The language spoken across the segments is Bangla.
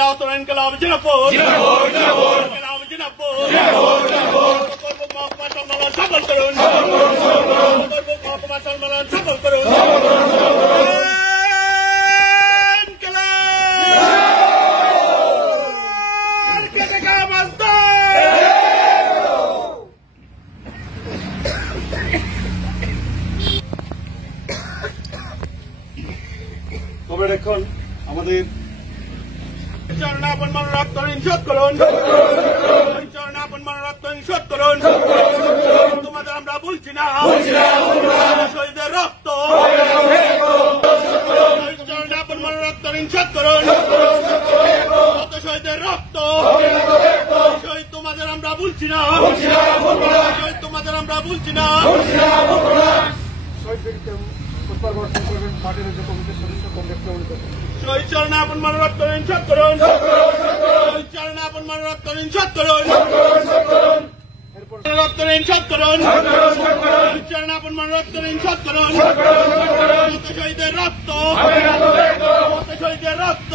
ইনকলাব জিন্দাবাদ ইনকলাব জিন্দাবাদ মহকুমা সম্মেলন সফল করুন মহকুমা সম্মেলন সফল করুন এখন আমাদের চরণাপন রক্ত শোধ করুন চরণাপন রক্ত শোধ করুন তোমাদের আমরা বলছি না শহীদের রক্ত চরণাপন রক্ত শোধ করুন শহীদের রক্ত শহীদ তোমাদের আমরা বলছি না শহীদ তোমাদের আমরা বলছি না প্রত্যাবর্তন করবেন পার্টির যে কমিটির সদস্য কংগ্রেস শহীদ চরণাপন রক্ত শোধ করুন শহীদ চরণাপন রক্ত শোধ করুন রক্ত শোধ করুন চরণাপন রক্ত শোধ করুন শহীদের রক্ত শহীদের রক্ত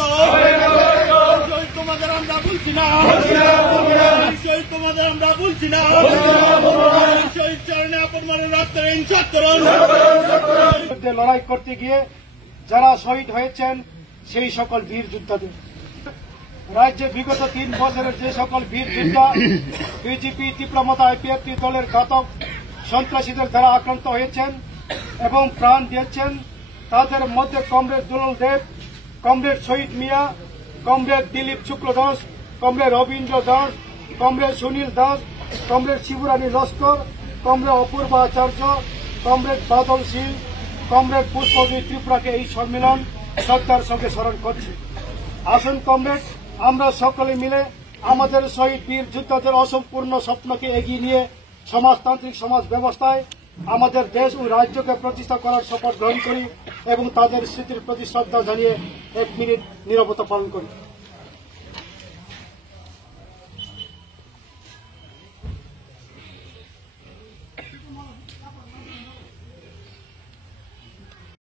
শহীদ তোমাদের আমরা বলছি না শহীদ তোমাদের আমরা বলছি না শহীদ চরণাপন রক্ত শোধ করুন লড়াই করতে গিয়ে যারা শহীদ হয়েছেন সেই সকল বীর যোদ্ধাদের রাজ্যে বিগত 3 বছরের যে সকল বীর যোদ্ধা বিজেপি তীব্রমতা আইপিএফটি দলের ঘাতক সন্ত্রাসীদের দ্বারা আক্রান্ত হয়েছেন এবং প্রাণ দিয়েছেন তাদের মধ্যে comrade Dulal Deb, comrade Shahid Mia, comrade Dilip Shukla Das, comrade Rabindra Das, comrade Sunil Das, comrade Shibrani Laskar, comrade Apurba Acharya, comrade Badal Singh, comrade Pushpaji ত্রিপুরাকে এই সম্মেলন শ্রদ্ধার সঙ্গে স্মরণ করছি। আসুন কমরেড, আমরা সকলে মিলে আমাদের শহীদ বীর যোদ্ধাদের অসম্পূর্ণ স্বপ্নকে এগিয়ে নিয়ে সমাজতান্ত্রিক সমাজ ব্যবস্থায় আমাদের দেশ ও রাজ্যকে প্রতিষ্ঠা করার শপথ গ্রহণ করি এবং তাদের স্মৃতির প্রতি শ্রদ্ধা জানিয়ে 1 মিনিট নীরবতা পালন করি।